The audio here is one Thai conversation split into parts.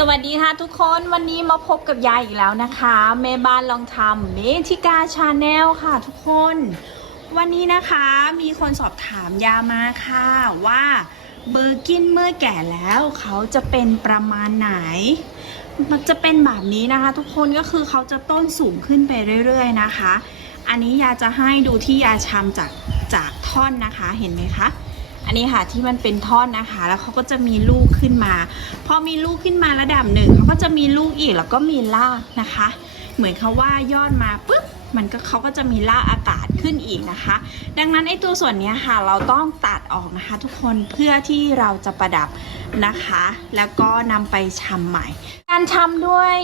สวัสดีค่ะทุกคนวันนี้มาพบกับยายอีกแล้วนะคะแม่บ้านลองทำเมธิกาชาแนลค่ะทุกคน วันนี้นะคะมีคนสอบถามยามาค่ะว่าเบอร์กินเมื่อแก่แล้วเขาจะเป็นประมาณไหน มันจะเป็นแบบนี้นะคะ ทุกคนก็คือเขาจะต้นสูงขึ้นไปเรื่อย ๆนะคะ อันนี้ยาจะให้ดูที่ยาชำจากจากท่อนนะคะเห็นไหมคะ อันนี้ค่ะที่มันเป็นท่อนนะคะ แล้วเขาก็จะมีลูกขึ้นมา พอมีลูกขึ้นมาระดับหนึ่งเขาก็จะมีลูกอีกแล้วก็มีรากนะคะ เหมือนเขาว่ายอดมาปุ๊บมันก็เขาก็จะมีลากอากาศ ขึ้นอีกนะคะ ดังนั้นไอตัวส่วนนี้ค่ะเราต้องตัดออกนะคะ ทุกคนเพื่อที่เราจะประดับนะคะ แล้วก็นำไปชำใหม่ การชำด้วย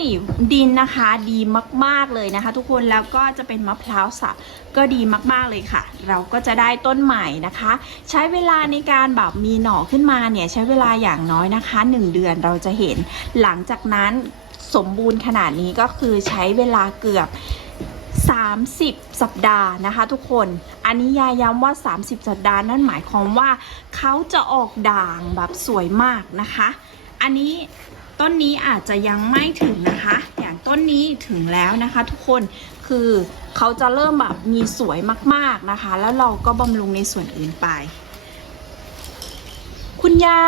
ดินนะคะดีมากๆเลยนะคะ ทุกคนแล้วก็จะเป็นมะพร้าวสับก็ดีมากๆเลยค่ะ เราก็จะได้ต้นใหม่นะคะ ใช้เวลาในการแบบมีหน่อขึ้นมาเนี่ยใช้เวลาอย่างน้อยนะคะ 1 เดือนเราจะเห็นหลังจากนั้นสมบูรณ์ขนาดนี้ก็คือใช้เวลาเกือบ 30 สัปดาห์นะคะทุกคน อันนี้ยายย้ำว่า 30 สัปดาห์นั่นหมายความว่าเขาจะออกด่างแบบสวยมากนะคะ อันนี้ต้นนี้อาจจะยังไม่ถึงนะคะ อย่างต้นนี้ถึงแล้วนะคะ ทุกคนคือเขาจะเริ่มแบบมีสวยมากๆนะคะ แล้วเราก็บำรุงในส่วนอื่นไป คุณยา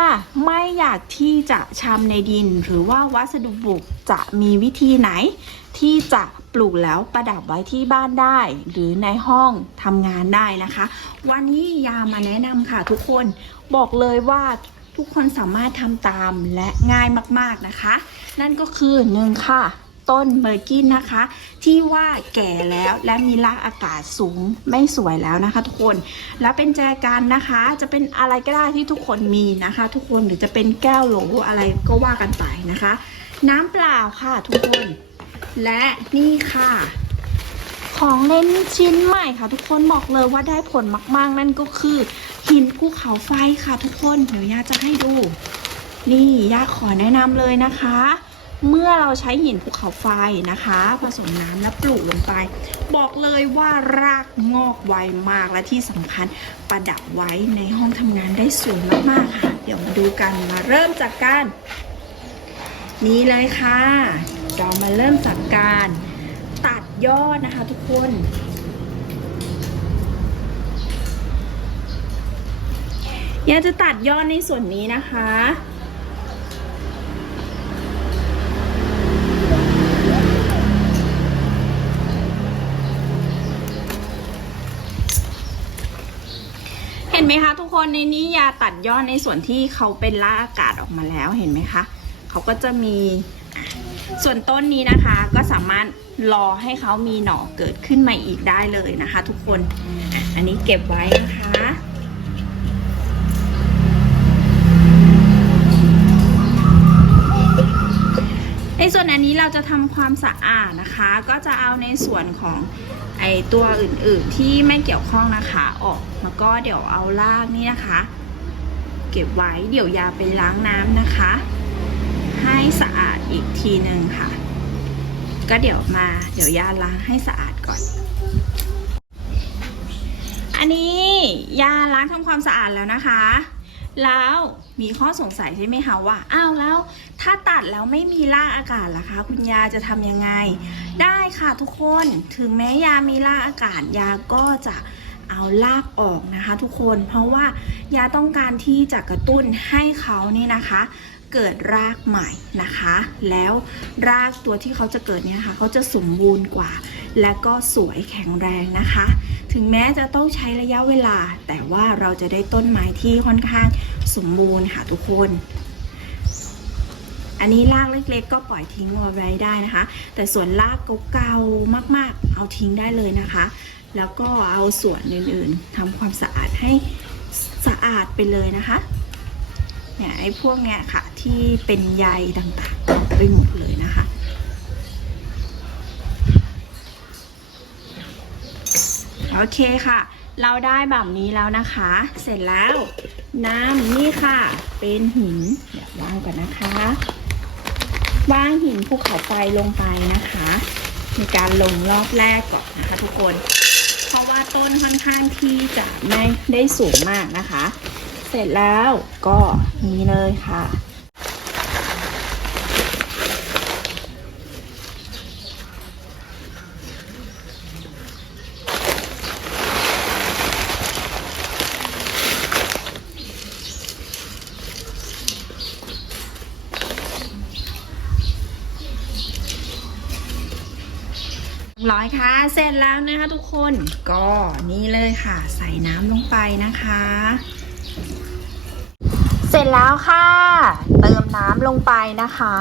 ไม่อยากที่จะชำในดิน หรือว่าวัสดุปลูกจะมีวิธีไหน ที่จะปลูกแล้วประดับไว้ที่บ้านได้ หรือในห้องทำงานได้นะคะ วันนี้ยามาแนะนำค่ะทุกคนบอกเลยว่าทุกคนสามารถทำตามและง่ายมากๆนะคะ นั่นก็คือหนึ่งค่ะ ต้นเมอร์กินนะคะ ที่ว่าแก่แล้วและมีรากอากาศสูงไม่สวยแล้วนะคะ ทุกคนแล้วเป็นแจกันนะคะ จะเป็นอะไรก็ได้ที่ทุกคนมีนะคะ ทุกคนหรือจะเป็นแก้วโหลอะไรก็ว่ากันไปนะคะ น้ำเปล่าค่ะทุกคน และนี่ค่ะของเล่นชิ้นใหม่ค่ะ ทุกคนบอกเลยว่าได้ผลมากๆ นั่นก็คือหินภูเขาไฟค่ะทุกคน เดี๋ยวย่าจะให้ดู นี่ย่าขอแนะนำเลยนะคะ เมื่อเราใช้หินภูเขาไฟนะคะ ผสมน้ำและปลูกลงไป บอกเลยว่ารากงอกไวมากและที่สำคัญประดับไว้ในห้องทำงานได้สวยมากๆค่ะ เดี๋ยวมาดูกันมาเริ่มจากการนี่เลยค่ะ เรามาเริ่มจากการตัดยอดนะคะทุกคนอยากจะตัดยอดในส่วนนี้นะคะ นไหมคะ ทุกคนในนี้ยาตัดยอดในส่วนที่เขาเป็นล่าอากาศออกมาแล้วเห็นไหมคะเขาก็จะมีส่วนต้นนี้นะคะ ก็สามารถรอให้เขามีหน่อเกิดขึ้นมาอีกได้เลยนะคะ ทุกคนอันนี้เก็บไว้นะคะในส่วนอันนี้เราจะทำความสะอาดนะคะ ก็จะเอาในส่วนของ ไอตัวอื่นๆที่ไม่เกี่ยวข้องนะคะออกแล้วก็เดี๋ยวเอารากนี่นะคะ เก็บไว้เดี๋ยวยาไปล้างน้ำนะคะ ให้สะอาดอีกทีหนึ่งค่ะ ก็เดี๋ยวมาเดี๋ยวยาล้างให้สะอาดก่อน อันนี้ยาล้างทำความสะอาดแล้วนะคะ แล้วมีข้อสงสัยใช่ไหมคะว่าอ้าวแล้ว ถ้าตัดแล้วไม่มีล่าอากาศล่ะคะ คุณยาจะทำยังไง ได้ค่ะทุกคนถึงแม้ยามีล่าอากาศยาก็จะเอาลากออกนะคะ ทุกคนเพราะว่ายาต้องการที่จะกระตุ้นให้เขานี่นะคะ เกิดรากใหม่นะคะ แล้วรากตัวที่เขาจะเกิดเนี่ยนะคะเขาจะสมบูรณ์กว่า และก็สวยแข็งแรงนะคะ ถึงแม้จะต้องใช้ระยะเวลา แต่ว่าเราจะได้ต้นไม้ที่ค่อนข้างสมบูรณ์ค่ะทุกคน อันนี้รากเล็กๆ ก็ปล่อยทิ้งเอาไว้ได้นะคะ แต่ส่วนรากเก่าๆมากๆ เอาทิ้งได้เลยนะคะ แล้วก็เอาส่วนอื่นๆทำความสะอาดให้สะอาดไปเลยนะคะ เนี่ยไอ้พวกเนี้ยค่ะที่เป็นใยต่างๆไปหมดเลยนะคะ โอเคค่ะ เราได้แบบนี้แล้วนะคะ เสร็จแล้วน้ำนี่ค่ะ เป็นหินเดี๋ยววางก่อนนะคะวางหินภูเขาไฟลงไปนะคะในการลงรอบแรกก่อนนะคะทุกคน เพราะว่าต้นค่อนข้างที่จะไม่ได้สูงมากนะคะ เสร็จแล้วก็นี้เลยค่ะ ร้อยค่ะ เสร็จแล้วนะคะทุกคน ก็นี่เลยค่ะ ใส่น้ำลงไปนะคะ เสร็จแล้วค่ะ เติมน้ำลงไปนะคะ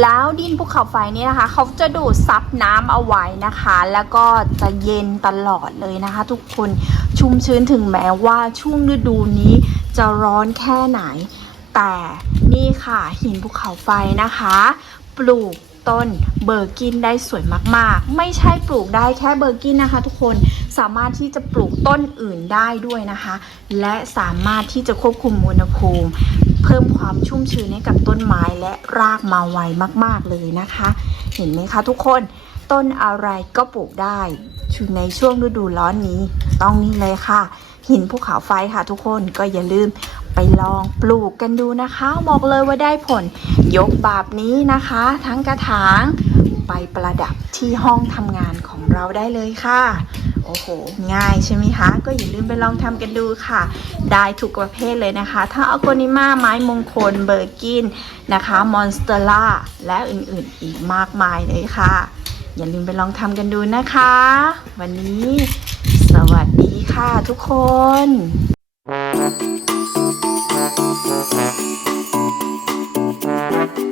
แล้วดินภูเขาไฟนี่นะคะ เขาจะดูดซับน้ำเอาไว้นะคะ แล้วก็จะเย็นตลอดเลยนะคะ ทุกคนชุ่มชื้นถึงแม้ว่าช่วงฤดูนี้จะร้อนแค่ไหน แต่นี่ค่ะหินภูเขาไฟนะคะ ปลูก ต้นเบอร์กินได้สวยมากๆ ไม่ใช่ปลูกได้แค่เบอร์กินนะคะ ทุกคนสามารถที่จะปลูกต้นอื่นได้ด้วยนะคะ และสามารถที่จะควบคุมอุณหภูมิ เพิ่มความชุ่มชื้นให้กับต้นไม้และรากมาไวมากๆเลยนะคะ เห็นไหมคะทุกคนต้นอะไรก็ปลูกได้ชุในช่วงฤดูร้อนนี้ ต้องนี่เลยค่ะ หินภูเขาไฟค่ะทุกคนก็อย่าลืม ไปลองปลูกกันดูนะคะบอกเลยว่าได้ผลยกแบบนี้นะคะ ทั้งกระถางไปประดับที่ห้องทำงานของเราได้เลยค่ะโอ้โห ง่ายใช่ไหมคะ ก็อย่าลืมไปลองทำกันดูค่ะ ได้ทุกประเภทเลยนะคะถ้าอโกนิมาไม้มงคล เบอร์กินนะคะ มอนสเตอร่า และอื่นๆ อีกมากมายเลยค่ะ อย่าลืมไปลองทำกันดูนะคะ วันนี้ สวัสดีค่ะทุกคน Thank you.